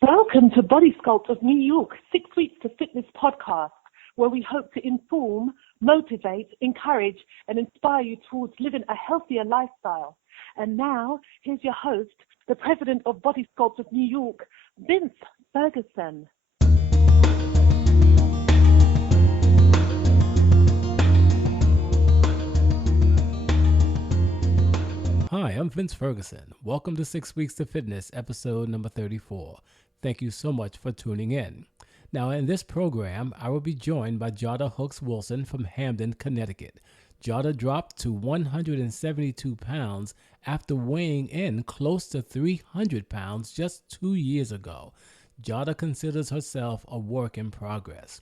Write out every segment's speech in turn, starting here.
Welcome to Body Sculpt of New York, 6 Weeks to Fitness podcast, where we hope to inform, motivate, encourage, and inspire you towards living a healthier lifestyle. And now, here's your host, the president of Body Sculpt of New York, Vince Ferguson. Hi, I'm Vince Ferguson. Welcome to 6 Weeks to Fitness, episode number 34. Thank you so much for tuning in. Now, in this program, I will be joined by JadaHooks-Wilson from Hamden, Connecticut. Jada dropped to 172 pounds after weighing in close to 300 pounds just 2 years ago. Jada considers herself a work in progress.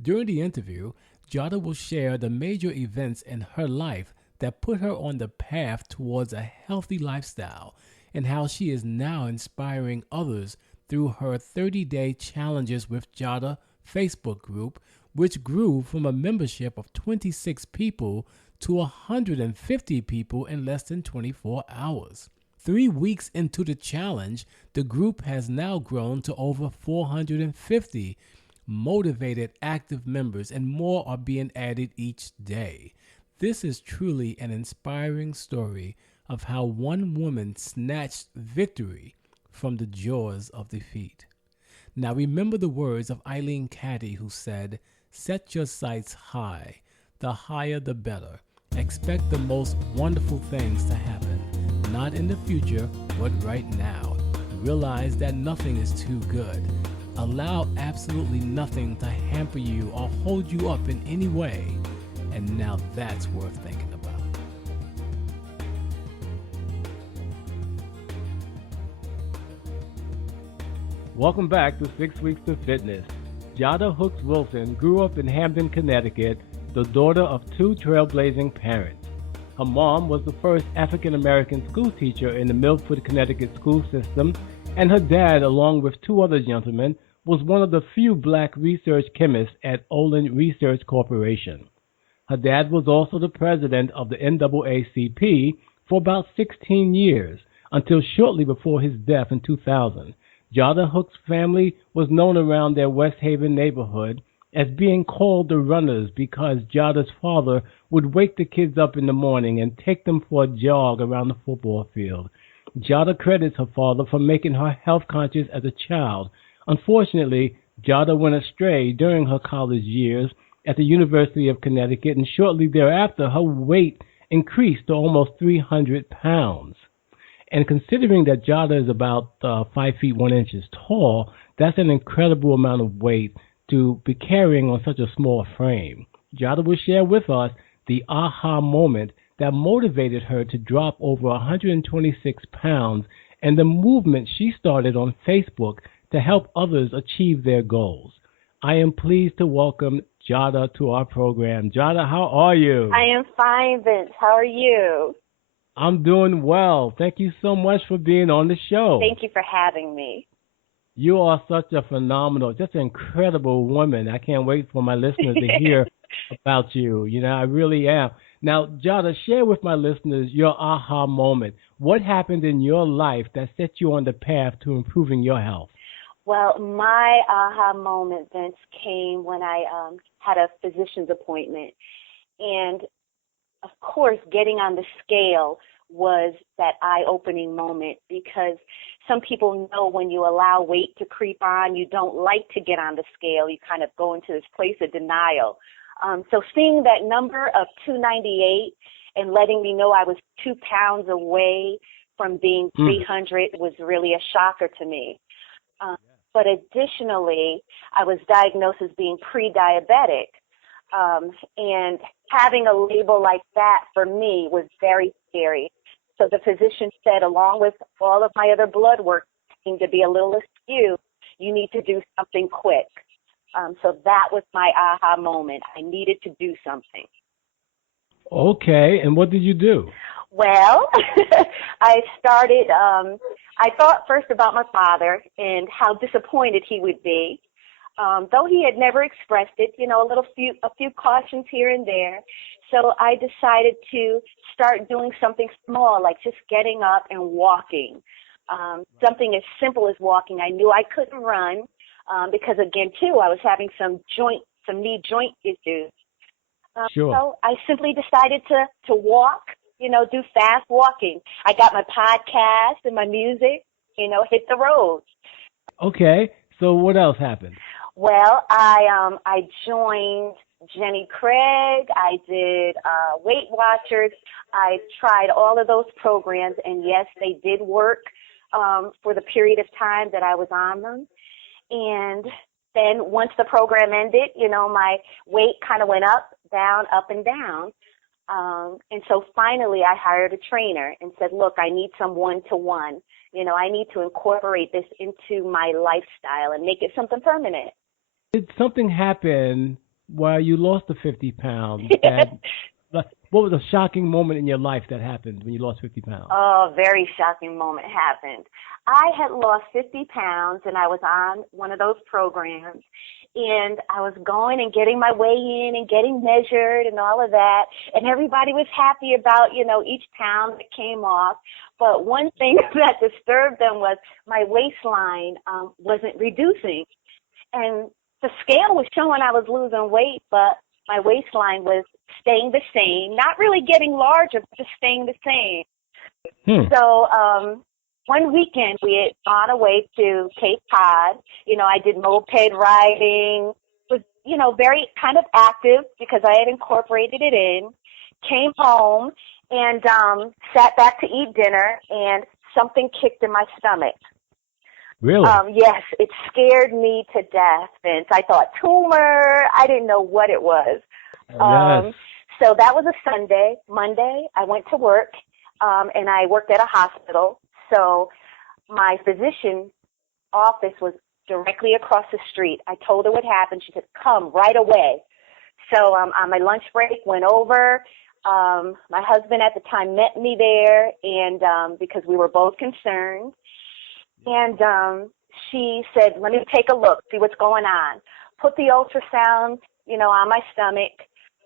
During the interview, Jada will share the major events in her life that put her on the path towards a healthy lifestyle and how she is now inspiring others through her 30-day Challenges with Jada Facebook group, which grew from a membership of 26 people to 150 people in less than 24 hours. 3 weeks into the challenge, the group has now grown to over 450 motivated, active members, and more are being added each day. This is truly an inspiring story of how one woman snatched victory from the jaws of defeat. Now remember the words of Eileen Caddy, who said, "Set your sights high. The higher the better. Expect the most wonderful things to happen, not in the future, but right now. Realize that nothing is too good. Allow absolutely nothing to hamper you or hold you up in any way. And now that's worth thinking about." Welcome back to 6 Weeks to Fitness. JadaHooks-Wilson grew up in Hamden, Connecticut, the daughter of two trailblazing parents. Her mom was the first African-American school teacher in the Milford, Connecticut school system, and her dad, along with two other gentlemen, was one of the few black research chemists at Olin Research Corporation. Her dad was also the president of the NAACP for about 16 years, until shortly before his death in 2000. Jada Hooks' family was known around their West Haven neighborhood as being called the Runners because Jada's father would wake the kids up in the morning and take them for a jog around the football field. Jada credits her father for making her health conscious as a child. Unfortunately, Jada went astray during her college years at the University of Connecticut, and shortly thereafter, her weight increased to almost 300 pounds. And considering that Jada is about 5 feet 1 inch tall, that's an incredible amount of weight to be carrying on such a small frame. Jada will share with us the aha moment that motivated her to drop over 126 pounds and the movement she started on Facebook to help others achieve their goals. I am pleased to welcome Jada to our program. Jada, how are you? I am fine, Vince. How are you? I'm doing well. Thank you so much for being on the show. Thank you for having me. You are such a phenomenal, just an incredible woman. I can't wait for my listeners to hear about you. You know, I really am. Now, Jada, share with my listeners your aha moment. What happened in your life that set you on the path to improving your health? Well, my aha moment, Vince, came when I had a physician's appointment. And, of course, getting on the scale was that eye-opening moment because some people know when you allow weight to creep on, you don't like to get on the scale. You kind of go into this place of denial. So seeing that number of 298 and letting me know I was 2 pounds away from being 300 was really a shocker to me. But additionally, I was diagnosed as being pre-diabetic. And having a label like that for me was very scary. So the physician said, along with all of my other blood work seemed to be a little askew, you need to do something quick. So that was my aha moment. I needed to do something. Okay, and what did you do? Well, I started, I thought first about my father and how disappointed he would be. Though he had never expressed it, you know, a few cautions here and there. So I decided to start doing something small, like just getting up and walking. Something as simple as walking. I knew I couldn't run because, again, too, I was having some knee joint issues. Sure. So I simply decided to walk, do fast walking. I got my podcast and my music, hit the road. Okay. So what else happened? Well, I joined Jenny Craig. I did Weight Watchers. I tried all of those programs, and yes, they did work for the period of time that I was on them. And then once the program ended, my weight kind of went up, and down. And so finally I hired a trainer and said, look, I need some one-to-one. I need to incorporate this into my lifestyle and make it something permanent. Did something happen while you lost the 50 pounds? What was a shocking moment in your life that happened when you lost 50 pounds? Oh, a very shocking moment happened. I had lost 50 pounds, and I was on one of those programs, and I was going and getting my weigh in and getting measured and all of that, and everybody was happy about, each pound that came off. But one thing that disturbed them was my waistline wasn't reducing. And the scale was showing I was losing weight, but my waistline was staying the same, not really getting larger, but just staying the same. So one weekend we had gone away to Cape Cod. I did moped riding, was, very kind of active because I had incorporated it in, came home and sat back to eat dinner, and something kicked in my stomach. Really? Yes, it scared me to death, Vince. I thought tumor. I didn't know what it was. Yes. So that was a Sunday. Monday, I went to work, and I worked at a hospital. So my physician's office was directly across the street. I told her what happened. She said, come right away. So on my lunch break, went over. My husband at the time met me there, and because we were both concerned. And she said, let me take a look, see what's going on. Put the ultrasound, on my stomach,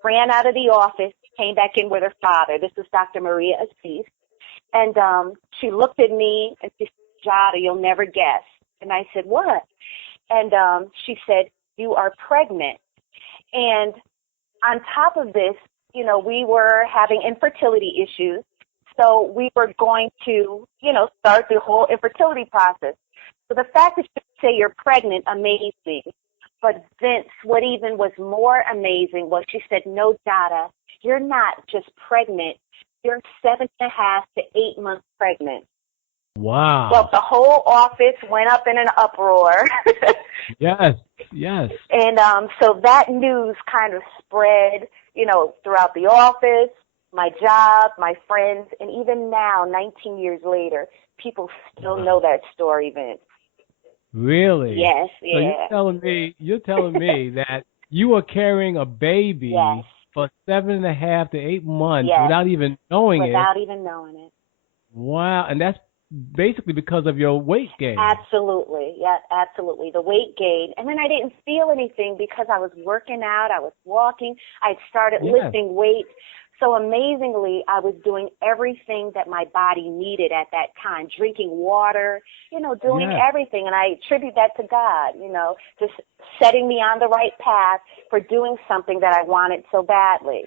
ran out of the office, came back in with her father. This is Dr. Maria Assis. And she looked at me and she said, Jada, you'll never guess. And I said, what? And she said, you are pregnant. And on top of this, we were having infertility issues. So we were going to, start the whole infertility process. So the fact that you say you're pregnant amazed me. But Vince, what even was more amazing was she said, no, Jada, you're not just pregnant. You're 7.5 to 8 months pregnant. Wow. Well, the whole office went up in an uproar. Yes. And so that news kind of spread, throughout the office, my job, my friends, and even now, 19 years later, people still know that story, Vince. Really? Yes, yeah. So you're telling me that you were carrying a baby yes. for 7.5 to 8 months yes. without even knowing Without even knowing it. Wow, and that's basically because of your weight gain. Absolutely, yeah, absolutely. The weight gain. And then I didn't feel anything because I was working out, I was walking, I started lifting weights. So amazingly, I was doing everything that my body needed at that time, drinking water, doing everything. And I attribute that to God, just setting me on the right path for doing something that I wanted so badly.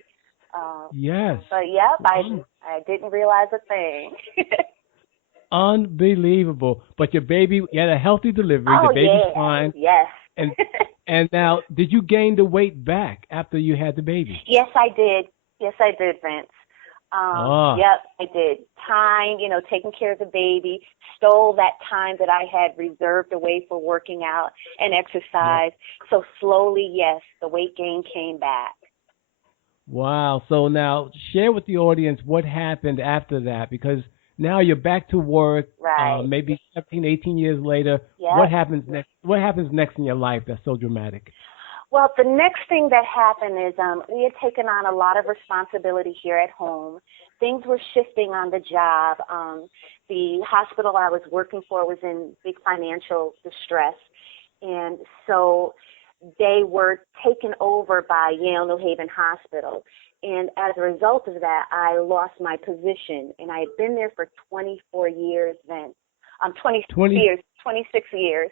Yes. But, I didn't realize a thing. Unbelievable. But your baby, you had a healthy delivery. The baby's fine. Yes. And now, did you gain the weight back after you had the baby? Yes, I did. Yes, I did, Vince. Yep, I did. Time, taking care of the baby, stole that time that I had reserved away for working out and exercise. Yep. So slowly, yes, the weight gain came back. Wow. So now share with the audience what happened after that, because now you're back to work, maybe 17, 18 years later. Yep. What happens next? What happens next in your life that's so dramatic? Well, the next thing that happened is we had taken on a lot of responsibility here at home. Things were shifting on the job. The hospital I was working for was in big financial distress, and so they were taken over by Yale New Haven Hospital. And as a result of that, I lost my position, and I had been there for 24 years then. 26 years. 26 years.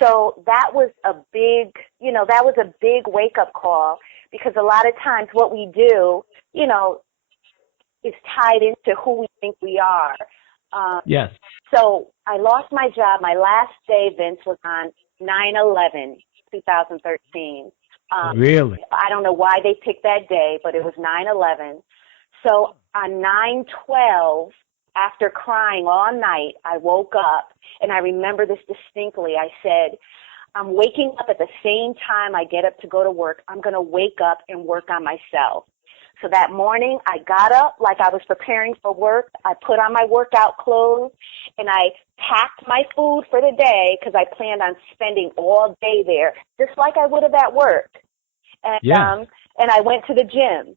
So that was a big, wake-up call, because a lot of times what we do, is tied into who we think we are. Yes. So I lost my job. My last day, Vince, was on 9/11, 2013. Really? I don't know why they picked that day, but it was 9/11. So on 9/12, after crying all night, I woke up, and I remember this distinctly. I said, I'm waking up at the same time I get up to go to work. I'm going to wake up and work on myself. So that morning, I got up like I was preparing for work. I put on my workout clothes, and I packed my food for the day, because I planned on spending all day there, just like I would have at work. And, yes. And I went to the gym.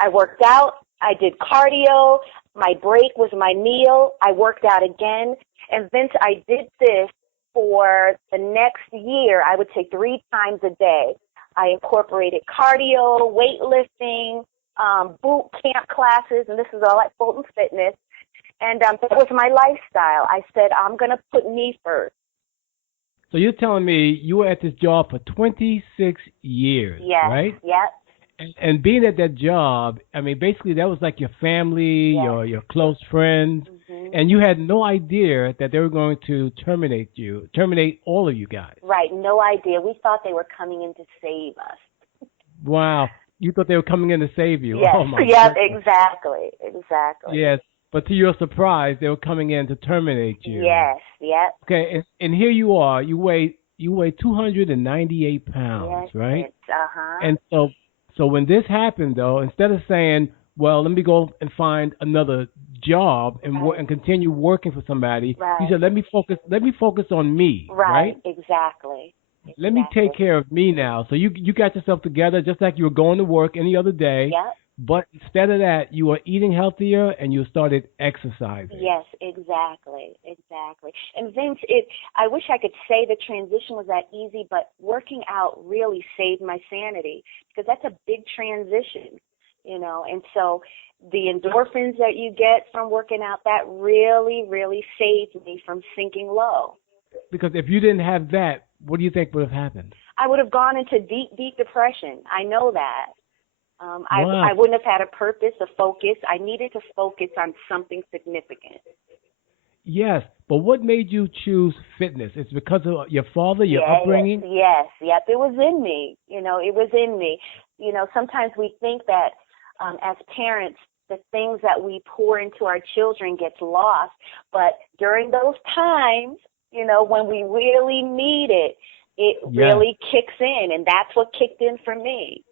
I worked out. I did cardio. My break was my meal. I worked out again. And Vince, I did this for the next year. I would say 3 times a day. I incorporated cardio, weightlifting, boot camp classes, and this is all at Fulton Fitness. And that was my lifestyle. I said, I'm going to put me first. So you're telling me you were at this job for 26 years, yes, right? Yes. And being at that job, I mean, basically that was like your family, yes. your close friends, and you had no idea that they were going to terminate all of you guys. Right, no idea. We thought they were coming in to save us. Wow. You thought they were coming in to save you. Yes, Oh my yes, goodness. exactly. Yes, but to your surprise, they were coming in to terminate you. Yes, yep. Okay, and here you are. You weigh 298 pounds, yes, right? Uh-huh. And so when this happened, though, instead of saying, well, let me go and find another job and and continue working for somebody, right. you said, let me focus on me, right? Exactly. Let me take care of me now. So you got yourself together just like you were going to work any other day. Yep. But instead of that, you were eating healthier and you started exercising. Yes, exactly. And Vince, I wish I could say the transition was that easy, but working out really saved my sanity, because that's a big transition, and so the endorphins that you get from working out, that really, really saved me from sinking low. Because if you didn't have that, what do you think would have happened? I would have gone into deep, deep depression. I know that. Wow. I wouldn't have had a purpose, a focus. I needed to focus on something significant. Yes, but what made you choose fitness? It's because of your father, your upbringing? Yes, it was in me. It was in me. Sometimes we think that as parents, the things that we pour into our children gets lost. But during those times, when we really need it, it really kicks in, and that's what kicked in for me.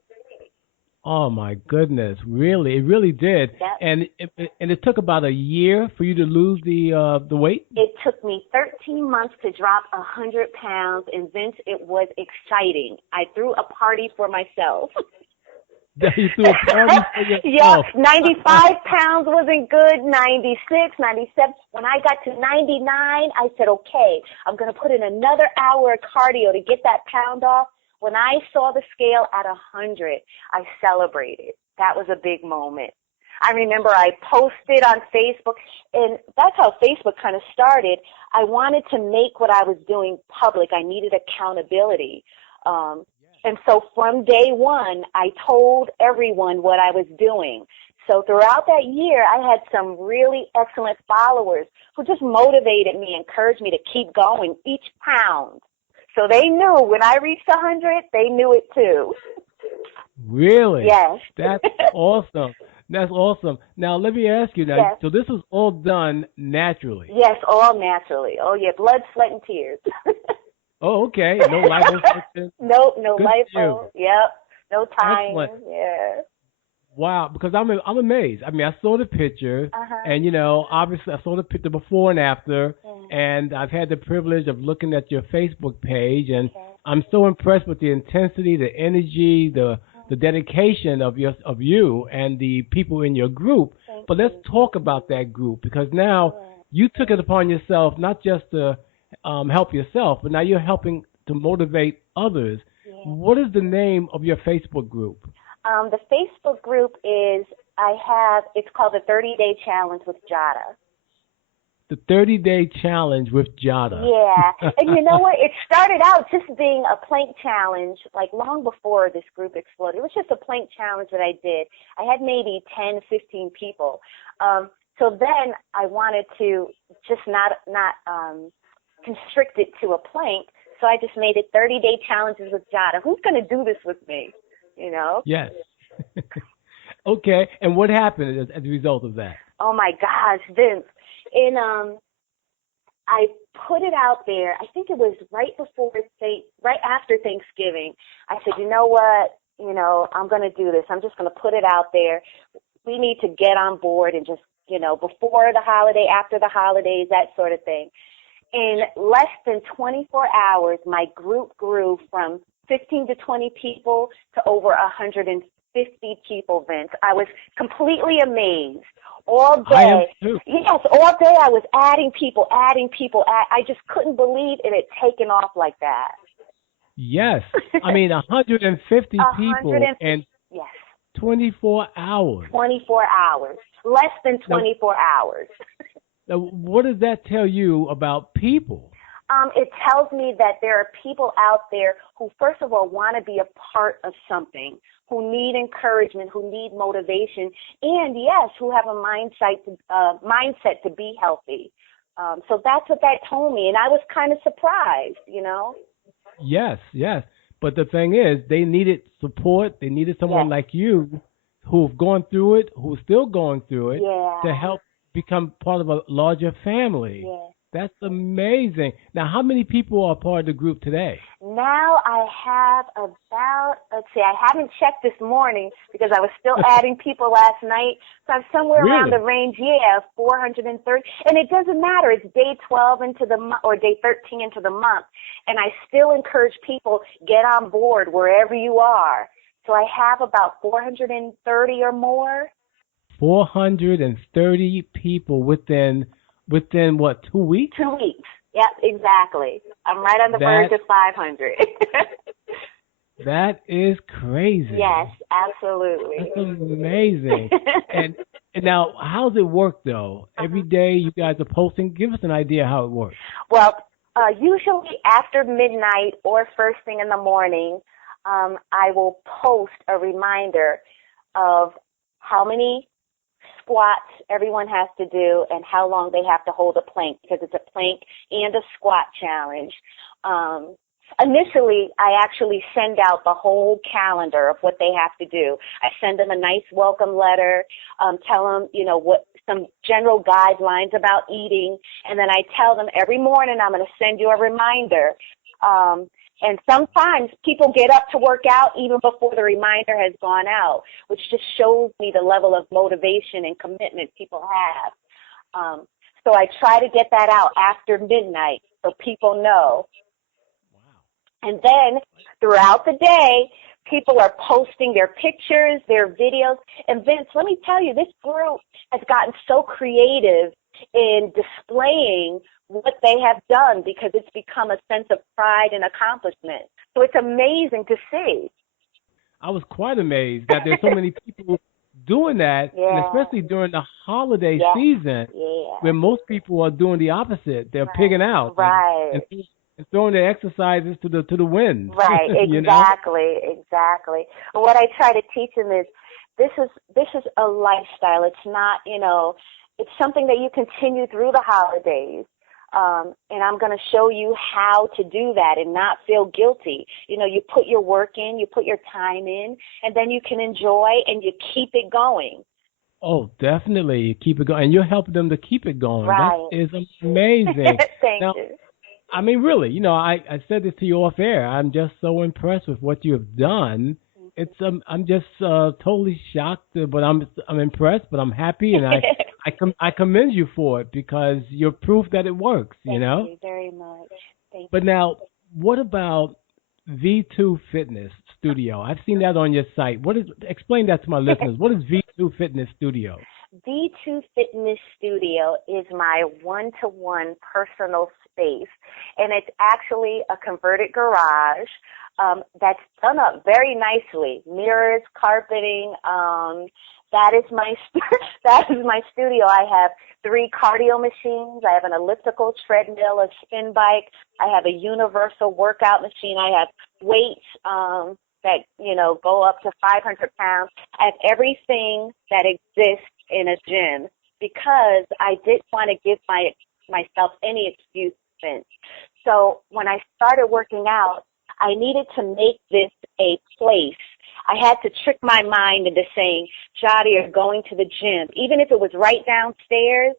Oh my goodness! Really, it really did. Yep. And it took about a year for you to lose the weight. It took me 13 months to drop 100 pounds, and Vince, it was exciting. I threw a party for myself. You threw a party for yourself. Yeah, 95 pounds wasn't good. 96, 97. When I got to 99, I said, okay, I'm going to put in another hour of cardio to get that pound off. When I saw the scale at 100, I celebrated. That was a big moment. I remember I posted on Facebook, and that's how Facebook kind of started. I wanted to make what I was doing public. I needed accountability. And so from day one, I told everyone what I was doing. So throughout that year, I had some really excellent followers who just motivated me, encouraged me to keep going each pound. So they knew when I reached 100, they knew it too. Really? Yes. That's awesome. That's awesome. Now, let me ask you now, yes. So this was all done naturally? Yes, all naturally. Oh, yeah, blood, sweat, and tears. Oh, okay. No liposuction? No Good lipo. Yep. No time. Excellent. Yeah. Wow, because I'm amazed. I mean, I saw the picture, and, obviously I saw the before and after, and I've had the privilege of looking at your Facebook page, and I'm so impressed with the intensity, the energy, the dedication of you and the people in your group. But let's talk about that group, because now you took it upon yourself not just to help yourself, but now you're helping to motivate others. Yeah. What is the name of your Facebook group? The Facebook group is, it's called the 30-Day Challenge with Jada. The 30-day challenge with Jada. Yeah. And you know what? It started out just being a plank challenge, like long before this group exploded. It was just a plank challenge that I did. I had maybe 10, 15 people. So then I wanted to just not constrict it to a plank. So I just made it 30-day challenges with Jada. Who's going to do this with me? You know? Yes. Okay. And what happened as a result of that? Oh my gosh, Vince. I put it out there. I think it was right after Thanksgiving. I said, you know what? You know, I'm going to do this. I'm just going to put it out there. We need to get on board and just, you know, before the holiday, after the holidays, that sort of thing. In less than 24 hours, my group grew from 15 to 20 people to over 150 people, Vince. I was completely amazed. All day. I am too. Yes, all day I was adding people. I just couldn't believe it had taken off like that. Yes. I mean, 150 people in yes. 24 hours. 24 hours. Less than 24 hours. Now, what does that tell you about people? It tells me that there are people out there who, first of all, want to be a part of something, who need encouragement, who need motivation, and yes, who have a mindset to be healthy. So that's what that told me, and I was kind of surprised, you know. Yes. But the thing is, they needed support. They needed someone like you who've gone through it, who's still going through it, to help become part of a larger family. Yeah. That's amazing. Now, how many people are part of the group today? Now I have about, I haven't checked this morning because I was still adding people last night. So I'm somewhere around the range, 430. And it doesn't matter. It's day 12 into the month or day 13 into the month. And I still encourage people, get on board wherever you are. So I have about 430 or more. 430 people within what, 2 weeks? 2 weeks. Yep, exactly. I'm right on the verge of 500. That is crazy. Yes, absolutely. That's amazing. and now, how's it work, though? Every day you guys are posting. Give us an idea how it works. Well, usually after midnight or first thing in the morning, I will post a reminder of how many squats everyone has to do and how long they have to hold a plank, because it's a plank and a squat challenge. Initially, I actually send out the whole calendar of what they have to do. I send them a nice welcome letter, tell them, what some general guidelines about eating, and then I tell them every morning I'm going to send you a reminder. And sometimes people get up to work out even before the reminder has gone out, which just shows me the level of motivation and commitment people have. So I try to get that out after midnight so people know. Wow. And then throughout the day, people are posting their pictures, their videos. And Vince, let me tell you, this group has gotten so creative in displaying what they have done because it's become a sense of pride and accomplishment. So it's amazing to see. I was quite amazed that there's so many people doing that, and especially during the holiday season, where most people are doing the opposite. They're pigging out and throwing their exercises to the wind. Right, exactly. And what I try to teach them is this is a lifestyle. It's not, it's something that you continue through the holidays. And I'm going to show you how to do that and not feel guilty. You put your work in, you put your time in, and then you can enjoy and you keep it going. Oh, definitely. You keep it going. And you're helping them to keep it going. Right. That is amazing. Thank you. I mean, really, I said this to you off air. I'm just so impressed with what you have done. It's I'm just totally shocked, but I'm impressed, but I'm happy, and I commend you for it because you're proof that it works. Thank you very much. Thank you. But now, what about V2 Fitness Studio? I've seen that on your site. Explain that to my listeners. What is V2 Fitness Studio? V2 Fitness Studio is my one-to-one personal space, and it's actually a converted garage that's done up very nicely. Mirrors, carpeting, That is my that is my studio. I have 3 cardio machines. I have an elliptical treadmill, a spin bike. I have a universal workout machine. I have weights that go up to 500 pounds. I have everything that exists in a gym because I didn't want to give myself any excuse. So when I started working out, I needed to make this a place. I had to trick my mind into saying, Jada, you're going to the gym. Even if it was right downstairs,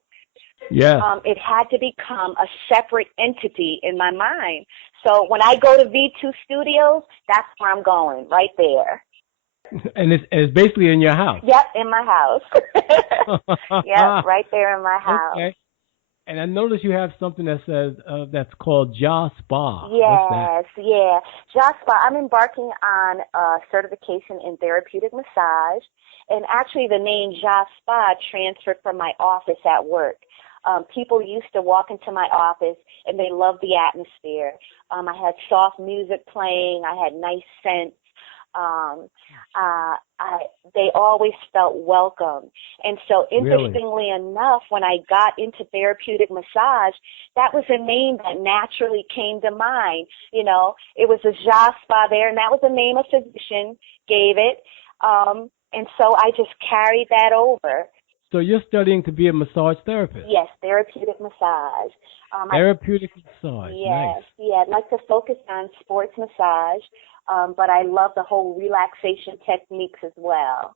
it had to become a separate entity in my mind. So when I go to V2 Studios, that's where I'm going, right there. And it's basically in your house? Yep, in my house. Yep, right there in my house. Okay. And I noticed you have something that says that's called JA Spa. Yes, yeah. JA Spa. I'm embarking on a certification in therapeutic massage, and actually the name JA Spa transferred from my office at work. People used to walk into my office and they loved the atmosphere. I had soft music playing. I had nice scents. They always felt welcome. And so interestingly enough, when I got into therapeutic massage, that was a name that naturally came to mind. It was a JA Spa there, and that was the name a physician gave it. And so I just carried that over. So you're studying to be a massage therapist? Yes, therapeutic massage. Therapeutic massage, yes, nice. Yeah, I'd like to focus on sports massage, but I love the whole relaxation techniques as well.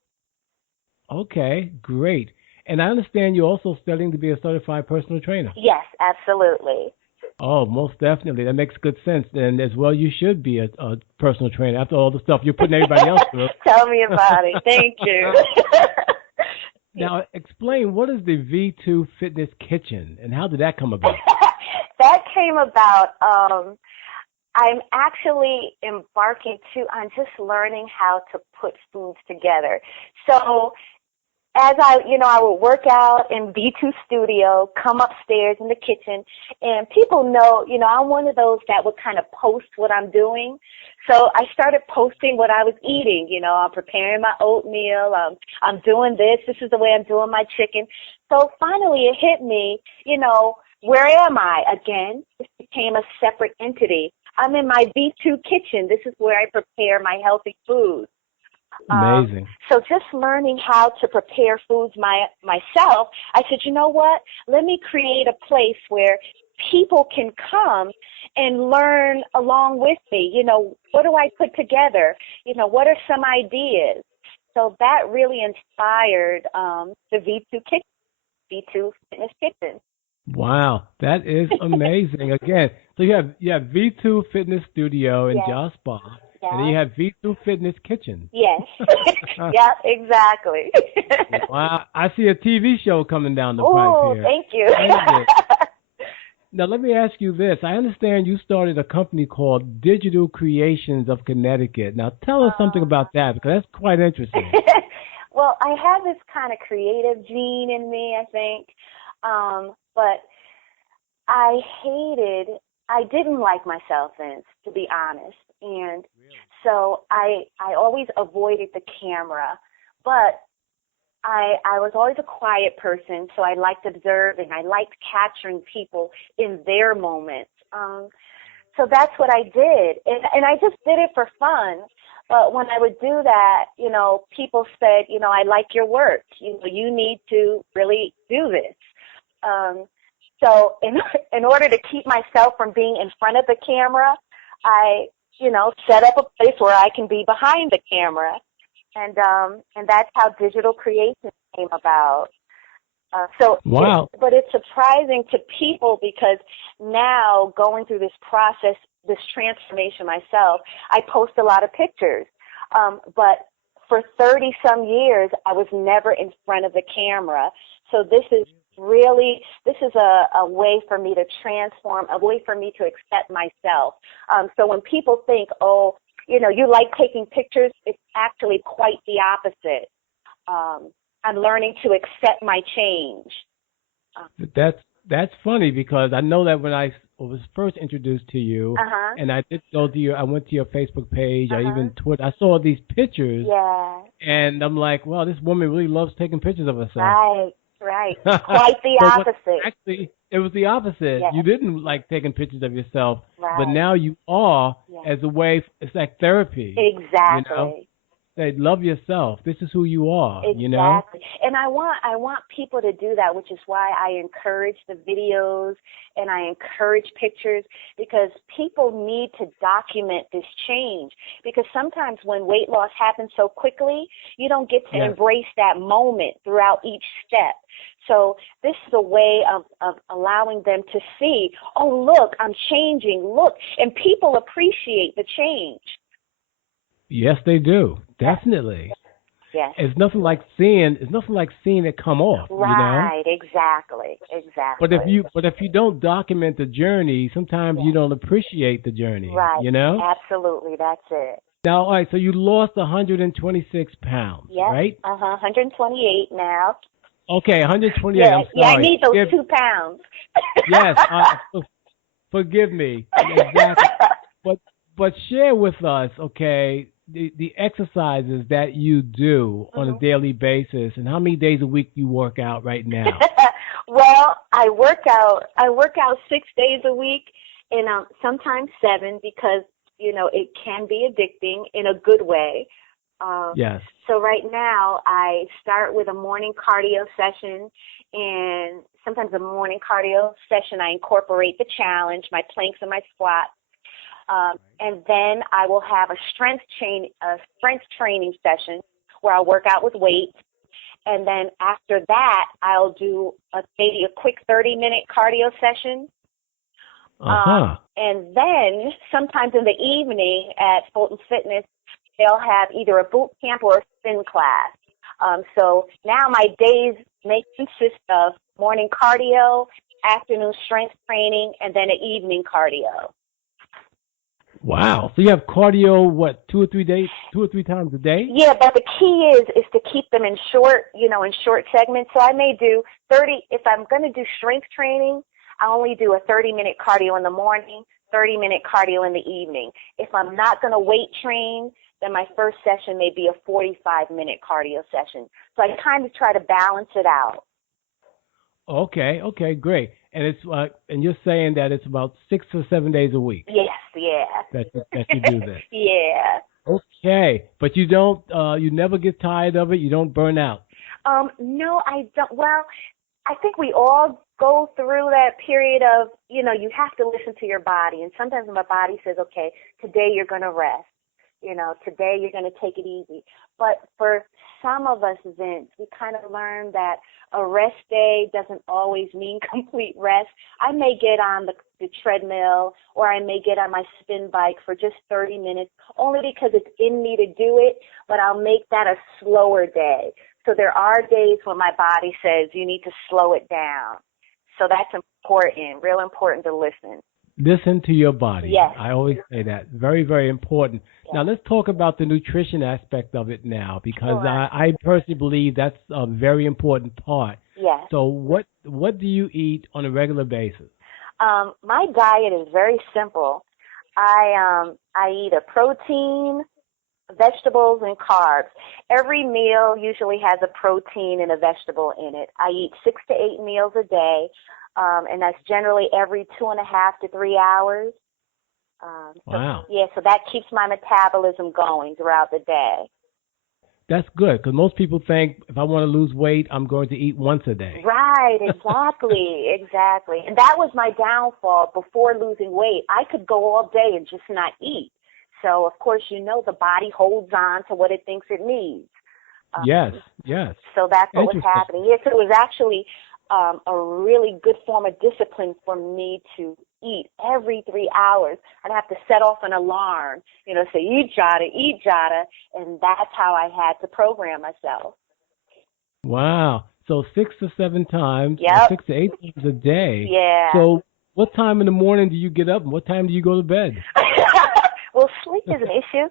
Okay, great. And I understand you're also studying to be a certified personal trainer. Yes, absolutely. Oh, most definitely. That makes good sense. And as well, you should be a personal trainer after all the stuff you're putting everybody else through. Tell me about it. Thank you. Now, explain, what is the V2 Fitness Kitchen, and how did that come about? That came about, I'm actually embarking on just learning how to put foods together. So as I would work out in V2 Studio, come upstairs in the kitchen, and people know, I'm one of those that would kind of post what I'm doing. So I started posting what I was eating. I'm preparing my oatmeal. I'm doing this. This is the way I'm doing my chicken. So finally it hit me, where am I? Again, this became a separate entity. I'm in my V2 kitchen. This is where I prepare my healthy foods. Amazing. So just learning how to prepare foods myself, I said, you know what? Let me create a place where people can come and learn along with me. What do I put together? What are some ideas? So that really inspired the V2 kitchen, V2 Fitness Kitchen. Wow, that is amazing. Again, so you have V2 Fitness Studio in JA Spa, and then you have V2 Fitness Kitchen. Yes. Yeah, exactly. Wow, I see a TV show coming down the pipe here. Thank you. Now, let me ask you this. I understand you started a company called Digital Creations of Connecticut. Now, tell us something about that, because that's quite interesting. Well, I have this kind of creative gene in me, I think. But I didn't like myself then, to be honest. And so I always avoided the camera. But I was always a quiet person, so I liked observing. I liked capturing people in their moments. So that's what I did. And I just did it for fun. But when I would do that, people said, I like your work. You need to really do this. So in order to keep myself from being in front of the camera, I, set up a place where I can be behind the camera. And that's how digital creation came about. Wow. But it's surprising to people because now going through this process, this transformation myself, I post a lot of pictures. But for 30-some years, I was never in front of the camera. So this is a way for me to transform, a way for me to accept myself. So when people think, you like taking pictures, it's actually quite the opposite. I'm learning to accept my change. That's funny because I know that when I was first introduced to you, Uh-huh. and I did go to I went to your Facebook page, I Uh-huh. even Twitter. I saw these pictures, Yeah. and I'm like, wow, this woman really loves taking pictures of herself. Right. Right. Quite the but opposite. actually, it was the opposite. Yes. You didn't like taking pictures of yourself, but Right. now you are Yes. as a way. It's like therapy. You know, Exactly. say love yourself. This is who you are. You know. Exactly. And I want people to do that, which is why I encourage the videos and I encourage pictures, because people need to document this change. Because sometimes when weight loss happens so quickly, you don't get to Yes. embrace that moment throughout each step. So this is a way of allowing them to see, oh, look, I'm changing, look. And people appreciate the change. Yes, they do. Definitely. Yes. It's nothing like seeing. It's nothing like seeing it come off. You know. Right, exactly. But if you don't document the journey, sometimes you don't appreciate the journey. Right. You know. Absolutely, that's it. Now, all right. So you lost 126 pounds, Yep. right? 128 now. Okay, 128. Yeah, I'm sorry. yeah, I need those 2 pounds. Yes, forgive me. Exactly. But share with us, okay, the exercises that you do on a daily basis, and how many days a week you work out right now. Well, I work out 6 days a week, and sometimes 7, because it can be addicting in a good way. Yes. So right now I start with a morning cardio session, and sometimes a morning cardio session I incorporate the challenge, my planks and my squats. And then I will have a strength training session where I'll work out with weights. And then after that, I'll do maybe a quick 30-minute cardio session. And then sometimes in the evening at Fulton Fitness, they'll have either a boot camp or a spin class. So now my days may consist of morning cardio, afternoon strength training, and then an evening cardio. Wow. So you have cardio, what, 2 or 3 times a day? Yeah, but the key is to keep them in short segments. So I may do 30, if I'm going to do strength training, I only do a 30-minute cardio in the morning, 30-minute cardio in the evening. If I'm not going to weight train, then my first session may be a 45-minute cardio session. So I kind of try to balance it out. Okay, great. And it's and you're saying that it's about 6 or 7 days a week. Yes, yeah. That you do this. Yeah. Okay, but you don't. You never get tired of it. You don't burn out. No, I don't. Well, I think we all go through that period of, you have to listen to your body. And sometimes my body says, okay, today you're going to rest. Today you're going to take it easy. But for some of us, Vince, we kind of learned that a rest day doesn't always mean complete rest. I may get on the treadmill, or I may get on my spin bike for just 30 minutes, only because it's in me to do it, but I'll make that a slower day. So there are days when my body says you need to slow it down. So that's important, real important to listen. Listen to your body. Yes. I always say that. Very, very important. Yes. Now, let's talk about the nutrition aspect of it now, because sure. I personally believe that's a very important part. Yes. So what do you eat on a regular basis? My diet is very simple. I eat a protein, vegetables, and carbs. Every meal usually has a protein and a vegetable in it. I eat 6 to 8 meals a day. And that's generally every 2.5 to 3 hours. Wow. So that keeps my metabolism going throughout the day. That's good, because most people think if I want to lose weight, I'm going to eat once a day. Right, exactly. And that was my downfall before losing weight. I could go all day and just not eat. So, of course, the body holds on to what it thinks it needs. Yes. So that's what was happening. Yes, it was actually a really good form of discipline for me to eat every 3 hours. I'd have to set off an alarm, say, eat, Jada, and that's how I had to program myself. Wow. So 6 to 7 times, yep. 6 to 8 times a day. Yeah. So what time in the morning do you get up, and what time do you go to bed? Well, sleep is an issue.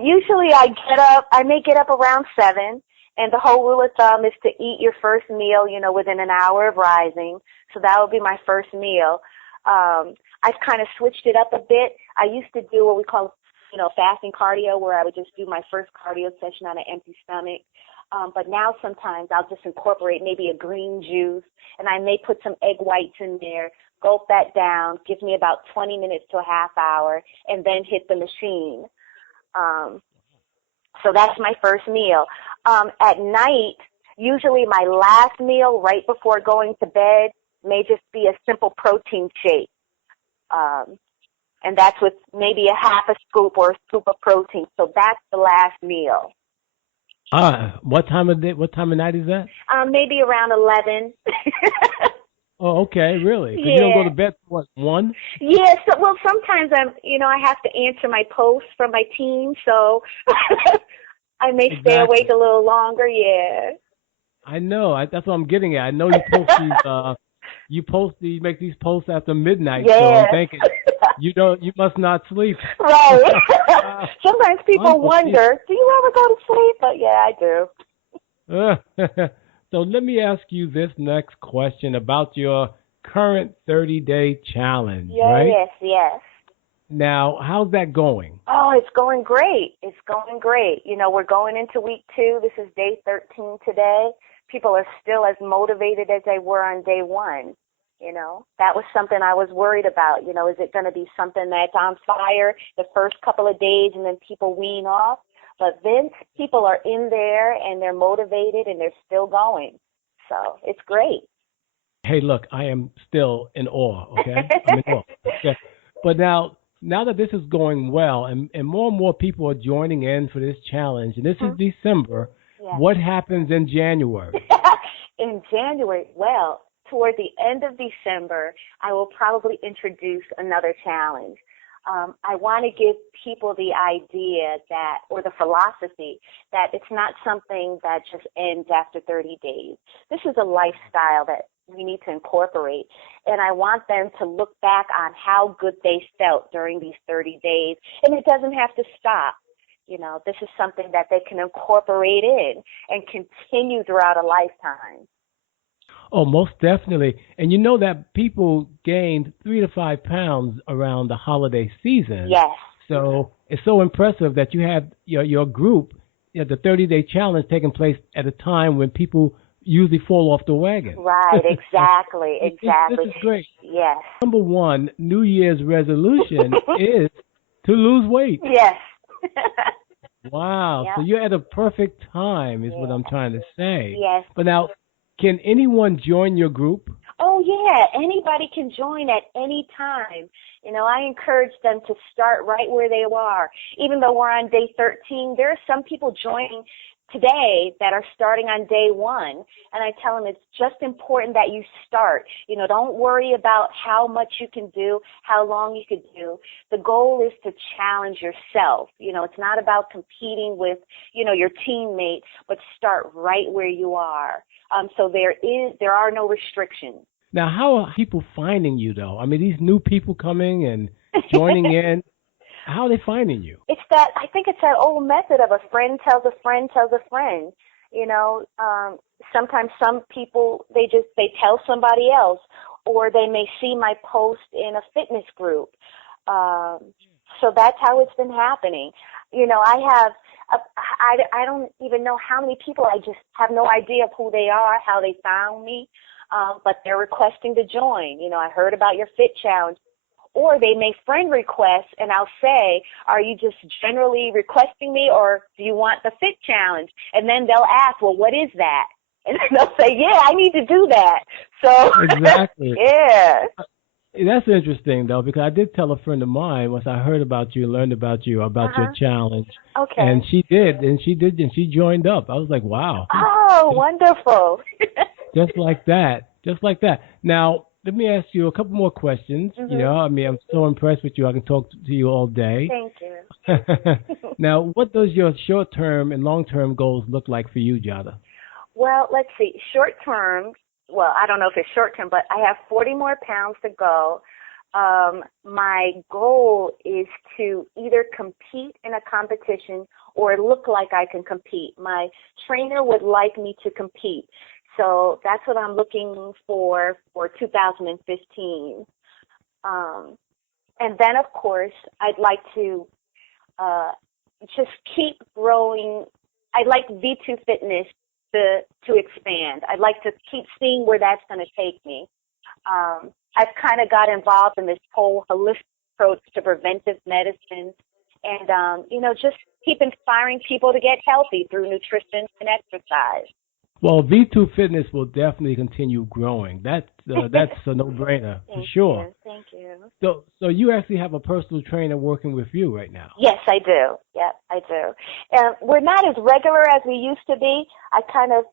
Usually I may get up around 7, And the whole rule of thumb is to eat your first meal, within an hour of rising. So that would be my first meal. I've kind of switched it up a bit. I used to do what we call, fasting cardio, where I would just do my first cardio session on an empty stomach. But now sometimes I'll just incorporate maybe a green juice, and I may put some egg whites in there, gulp that down, give me about 20 minutes to a half hour, and then hit the machine. So that's my first meal. At night, usually my last meal right before going to bed may just be a simple protein shake. And that's with maybe a half a scoop or a scoop of protein. So that's the last meal. What time of night is that? Maybe around 11. Oh, okay, really? 'Cause Yeah. you don't go to bed, what, 1? Yes. Yeah, well, sometimes I have to answer my posts from my team, so I may stay awake a little longer. Yeah. I know. That's what I'm getting at. I know you post these, you make these posts after midnight. Yeah. So I'm thinking you must not sleep. Right. Sometimes people wonder, do you ever go to sleep? But yeah, I do. So let me ask you this next question about your current 30-day challenge, right? Yes. Now, how's that going? Oh, it's going great. We're going into week 2. This is day 13 today. People are still as motivated as they were on day 1. That was something I was worried about. Is it going to be something that's on fire the first couple of days and then people wean off? But then people are in there and they're motivated and they're still going. So it's great. Hey, look, I am still in awe, okay? I'm in awe. Okay. But now that this is going well and more and more people are joining in for this challenge, and this is December, what happens in January? In January, well, toward the end of December, I will probably introduce another challenge. I want to give people the idea or the philosophy that it's not something that just ends after 30 days. This is a lifestyle that we need to incorporate. And I want them to look back on how good they felt during these 30 days. And it doesn't have to stop. This is something that they can incorporate in and continue throughout a lifetime. Oh, most definitely. And you know that people gained 3 to 5 pounds around the holiday season. Yes. So it's so impressive that you have your group, the 30-day challenge taking place at a time when people usually fall off the wagon. Right, exactly. This is great. Yes. Number 1, New Year's resolution is to lose weight. Yes. Wow. Yep. So you're at a perfect time is what I'm trying to say. Yes. But now, can anyone join your group? Oh, yeah. Anybody can join at any time. I encourage them to start right where they are. Even though we're on day 13, there are some people joining today that are starting on day 1. And I tell them it's just important that you start. Don't worry about how much you can do, how long you could do. The goal is to challenge yourself. It's not about competing with, your teammate, but start right where you are. So there are no restrictions. Now, how are people finding you, though? I mean, these new people coming and joining in, how are they finding you? I think it's that old method of a friend tells a friend tells a friend. Sometimes some people, they tell somebody else, or they may see my post in a fitness group. So that's how it's been happening. I don't even know how many people. I just have no idea of who they are, how they found me, but they're requesting to join. I heard about your Fit Challenge. Or they may friend request, and I'll say, are you just generally requesting me, or do you want the Fit Challenge? And then they'll ask, well, what is that? And they'll say, yeah, I need to do that. So exactly. Yeah. That's interesting, though, because I did tell a friend of mine once I heard about you, learned about you, about your challenge. Okay. And she she joined up. I was like, wow. Oh, wonderful. Just like that. Now, let me ask you a couple more questions. Mm-hmm. I'm so impressed with you. I can talk to you all day. Thank you. Now, what does your short-term and long-term goals look like for you, Jada? Well, let's see. Short-term, I don't know if it's short-term, but I have 40 more pounds to go. my goal is to either compete in a competition or look like I can compete. My trainer would like me to compete. So that's what I'm looking for 2015. And then, of course, I'd like to just keep growing. I'd like V2 Fitness to expand. I'd like to keep seeing where that's going to take me. I've kind of got involved in this whole holistic approach to preventive medicine and, just keep inspiring people to get healthy through nutrition and exercise. Well, V2 Fitness will definitely continue growing. That's a no-brainer for sure. Thank you. So you actually have a personal trainer working with you right now? Yes, I do. Yeah, I do. We're not as regular as we used to be. I kind of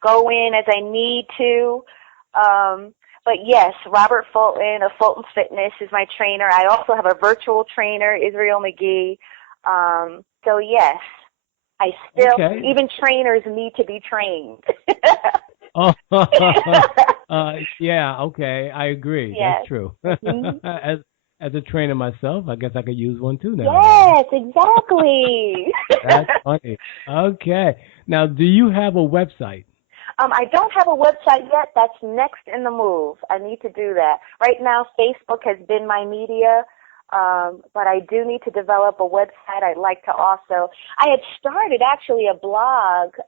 go in as I need to. But yes, Robert Fulton of Fulton Fitness is my trainer. I also have a virtual trainer, Israel McGee. So yes. I still, even trainers need to be trained. Yeah, okay, I agree. Yes. That's true. Mm-hmm. As a trainer myself, I guess I could use one too now. Yes, exactly. That's funny. Okay. Now, do you have a website? I don't have a website yet. That's next in the move. I need to do that. Right now, Facebook has been my media. But I do need to develop a website. I'd like to also, I had started actually a blog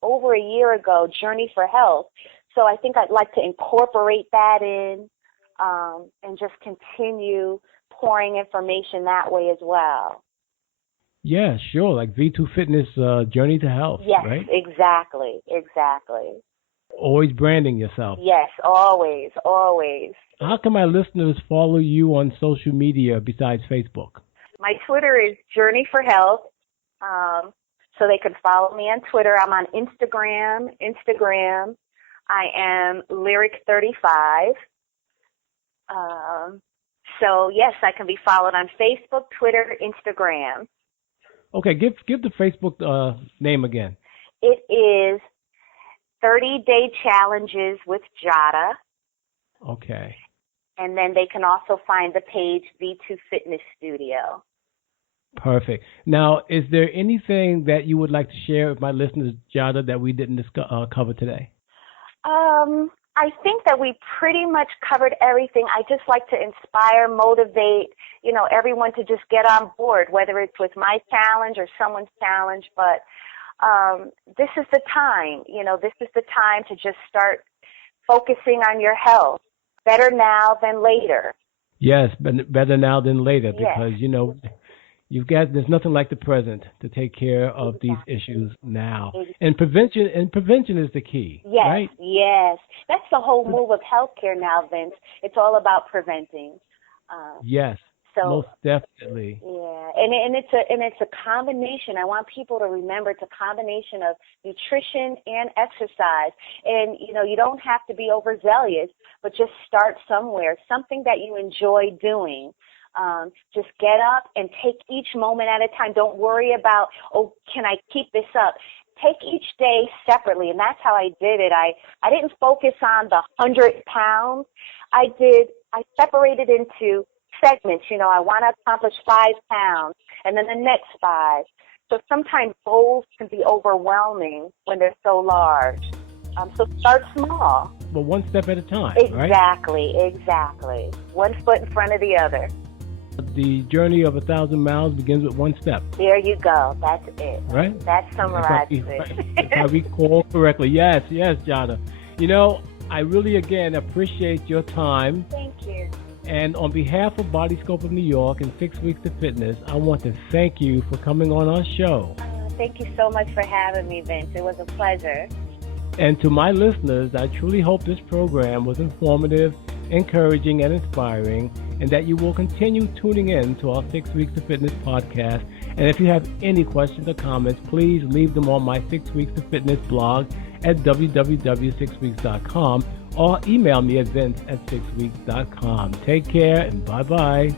over a year ago, Journey for Health. So I think I'd like to incorporate that in and just continue pouring information that way as well. Yeah, sure. Like V2 Fitness Journey to Health, yes, right? Exactly. Always branding yourself. Yes, always. How can my listeners follow you on social media besides Facebook? My Twitter is Journey for Health, so they can follow me on Twitter. I'm on Instagram. I am Lyric35. So, yes, I can be followed on Facebook, Twitter, Instagram. Okay, give the Facebook name again. It is 30-Day Challenges with Jada. Okay. And then they can also find the page V2 Fitness Studio. Perfect. Now, is there anything that you would like to share with my listeners, Jada, that we didn't cover today? I think that we pretty much covered everything. I just like to inspire, motivate, everyone to just get on board, whether it's with my challenge or someone's challenge. But this is the time, this is the time to just start focusing on your health. Better now than later. Yes, better now than later, yes. Because, there's nothing like the present to take care of these issues now. And prevention is the key, yes, right? Yes. That's the whole move of healthcare now, Vince. It's all about preventing. Yes. So, most definitely. Yeah, and it's a combination. I want people to remember it's a combination of nutrition and exercise. And you don't have to be overzealous, but just start somewhere, something that you enjoy doing. Just get up and take each moment at a time. Don't worry about, can I keep this up? Take each day separately, and that's how I did it. I didn't focus on the 100 pounds. I separated into segments. I want to accomplish 5 pounds and then the next 5. So sometimes goals can be overwhelming when they're so large. So start small. But one step at a time, exactly, right? Exactly. One foot in front of the other. The journey of 1,000 miles begins with one step. There you go. That's it. Right? That summarizes it. If I recall correctly. Yes, Jada. I really, again, appreciate your time. Thank you. And on behalf of Bodyscope of New York and 6 Weeks to Fitness, I want to thank you for coming on our show. Thank you so much for having me, Vince. It was a pleasure. And to my listeners, I truly hope this program was informative, encouraging, and inspiring, and that you will continue tuning in to our 6 Weeks to Fitness podcast. And if you have any questions or comments, please leave them on my 6 Weeks to Fitness blog at www.6weeks.com or email me at vince@6weeks.com. Take care and bye-bye.